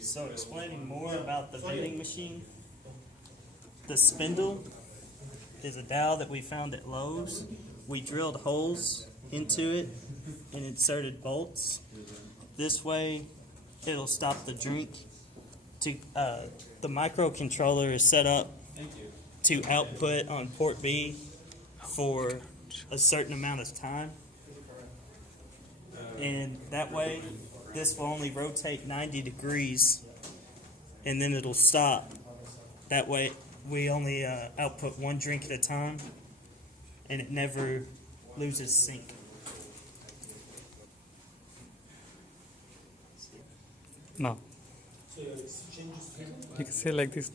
So explaining more about the vending machine, the spindle is a dowel that we found at Lowe's. We drilled holes into it and inserted bolts. This way it'll stop the drink. The microcontroller is set up to output on port B for a certain amount of time. And that way, this will only rotate 90 degrees and then it'll stop. That way, we only output one drink at a time and it never loses sync. No. You can say like this.